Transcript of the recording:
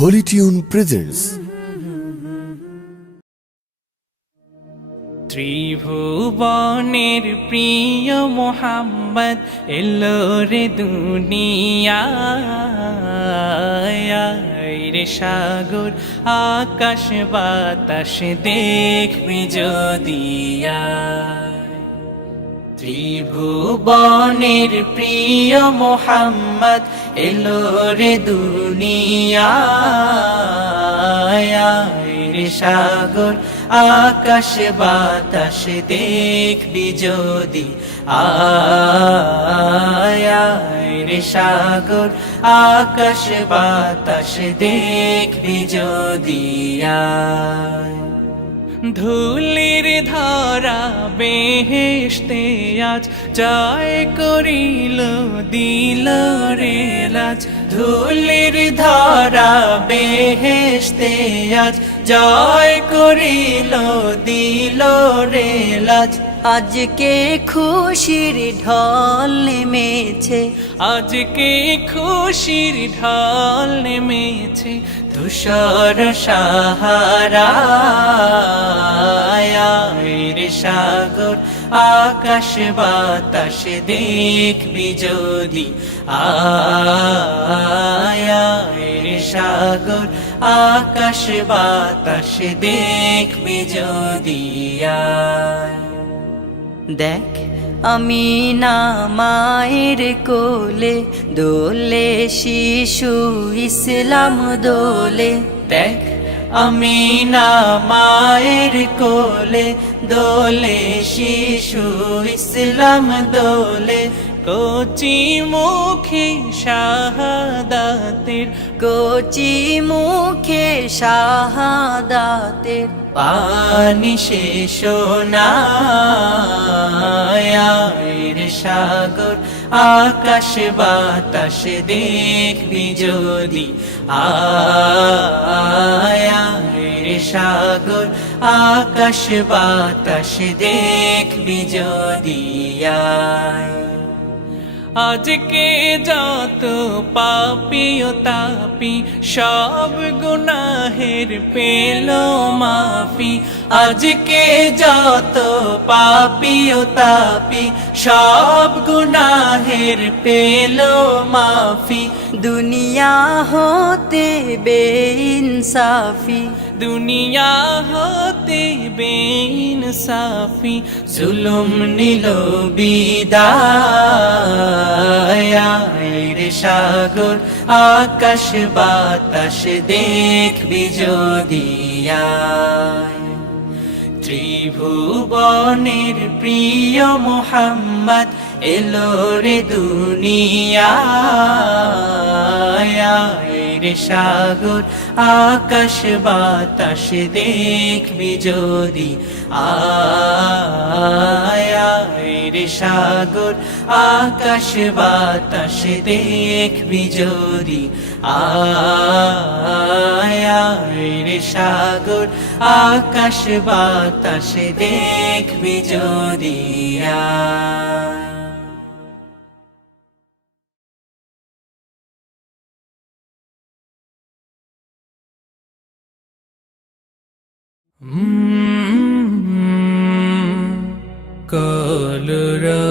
Holy Tune presents ত্রিভুবনের প্রিয় মোহাম্মদ এলো রে দুনিয়ায় রে সাগর আকাশ বাতাস দেখবি যদিয়া ত্রিভুবনের প্রিয় মোহাম্মদ এলো রে দুনিয়ায় রে সাগর আকাশ বাতাস দেখবি যদি আয় রে সাগর আকাশ বাতাস দেখবি যদি ধুলির ধরা বেহেশতে আজ জয় করিল দিল রে লাজ ধুলির ধরা বেহেশতে আজ জয় করিল দিল রে লাজ আজকে খুশির ঢল নেমেছে, আজকে খুশির ঢল নেমেছে ধূসর সাহারায় রে সাগর আকাশ বাতাস দেখবি যদি আয় রে সাগর আকাশ বাতাস দেখবি যদি দেখ আমি না মায়ের কোলে দোলে শিশু ইসলাম দোলে। দেখ আমি না মায়ের কোলে দোলে শিশু ইসলাম দোলে কচি মুখে শাহাদাতের কচি মুখে শাহাদাতের পানি শেষ রে সাগর আকাশ বাতাস দেখবি যদি আয় রে সাগর আকাশ বাতাস দেখবি যদি আজকে যত পাপী ও তাপি সব গুনাহের পেল মাফি আজকে যত পাপী ও তাপি সব গুনাহের পেল মাফি দুনিয়া হতে বেইনসাফি দুনিয়া হতে বেইনসাফি জুলুম নিল বিদায় রে সাগর আকাশ বাতাস দেখবি যদি ত্রিভুবনের প্রিয় মোহাম্মদ এলো রে দুনিয়ায় রে সাগর আকাশ বাতাস দেখবি যদি আয় রে সাগর আকাশ বাতাস দেখবি যদি আয় রে সাগর আকাশ বাতাস দেখবি যদি কলরা